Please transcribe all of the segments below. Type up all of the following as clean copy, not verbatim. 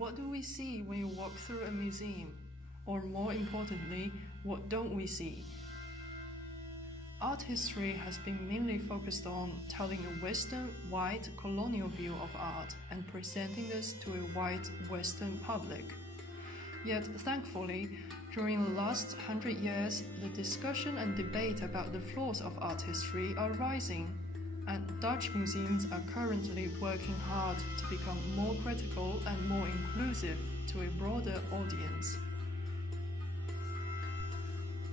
What do we see when you walk through a museum? Or more importantly, what don't we see? Art history has been mainly focused on telling a Western, white, colonial view of art and presenting this to a white, Western public. Yet, thankfully, during the last 100 years, the discussion and debate about the flaws of art history are rising, and Dutch museums are currently working hard to become more critical and more inclusive to a broader audience.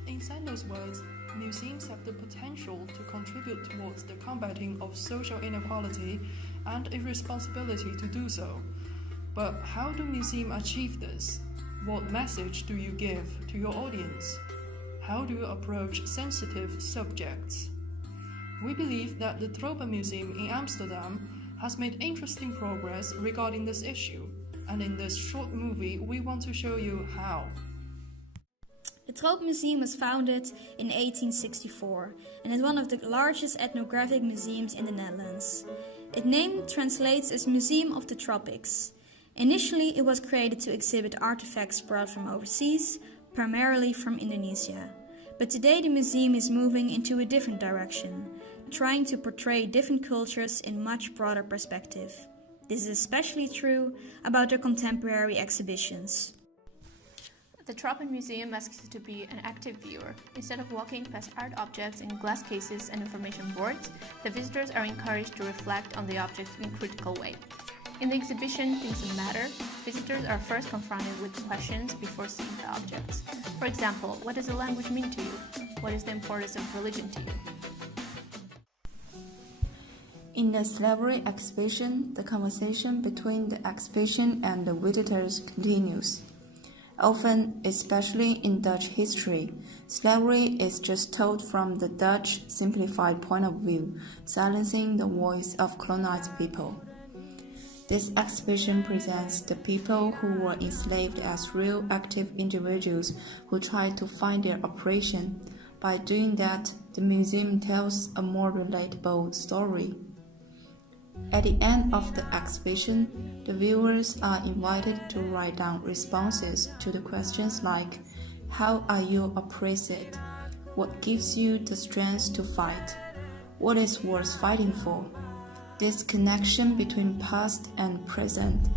In Sandel's words, museums have the potential to contribute towards the combating of social inequality and a responsibility to do so. But how do museums achieve this? What message do you give to your audience? How do you approach sensitive subjects? We believe that the Tropenmuseum in Amsterdam has made interesting progress regarding this issue, and in this short movie we want to show you how. The Tropenmuseum was founded in 1864 and is one of the largest ethnographic museums in the Netherlands. Its name translates as Museum of the Tropics. Initially, it was created to exhibit artifacts brought from overseas, primarily from Indonesia. But today the museum is moving into a different direction, trying to portray different cultures in much broader perspective. This is especially true about their contemporary exhibitions. The Tropenmuseum asks you to be an active viewer. Instead of walking past art objects in glass cases and information boards, the visitors are encouraged to reflect on the objects in a critical way. In the exhibition Things That Matter, visitors are first confronted with questions before seeing the objects. For example, what does the language mean to you? What is the importance of religion to you? In the slavery exhibition, the conversation between the exhibition and the visitors continues. Often, especially in Dutch history, slavery is just told from the Dutch simplified point of view, silencing the voice of colonized people. This exhibition presents the people who were enslaved as real active individuals who tried to find their oppression. By doing that, the museum tells a more relatable story. At the end of the exhibition, the viewers are invited to write down responses to the questions like, how are you oppressed? What gives you the strength to fight? What is worth fighting for? This connection between past and present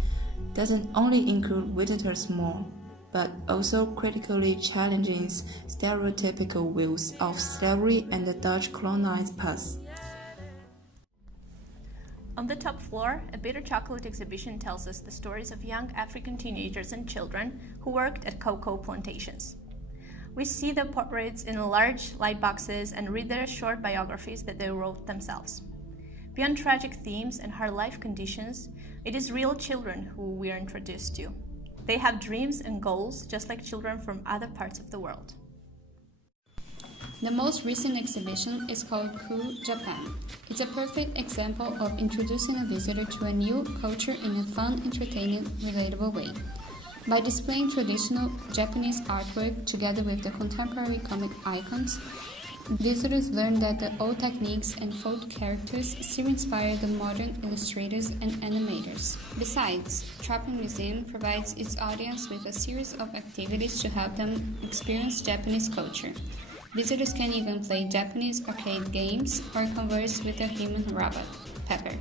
doesn't only include visitors more, but also critically challenges stereotypical views of slavery and the Dutch colonized past. On the top floor, a bitter chocolate exhibition tells us the stories of young African teenagers and children who worked at cocoa plantations. We see their portraits in large light boxes and read their short biographies that they wrote themselves. Beyond tragic themes and hard life conditions, it is real children who we are introduced to. They have dreams and goals just like children from other parts of the world. The most recent exhibition is called Cool Japan. It's a perfect example of introducing a visitor to a new culture in a fun, entertaining, relatable way. By displaying traditional Japanese artwork together with the contemporary comic icons, visitors learn that the old techniques and folk characters still inspire the modern illustrators and animators. Besides, Tropenmuseum provides its audience with a series of activities to help them experience Japanese culture. Visitors can even play Japanese arcade games or converse with a human robot, Pepper.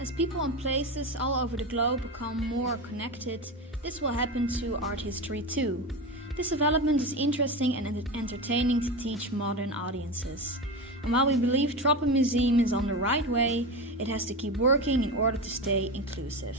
As people and places all over the globe become more connected, this will happen to art history too. This development is interesting and entertaining to teach modern audiences. And while we believe Tropenmuseum is on the right way, it has to keep working in order to stay inclusive.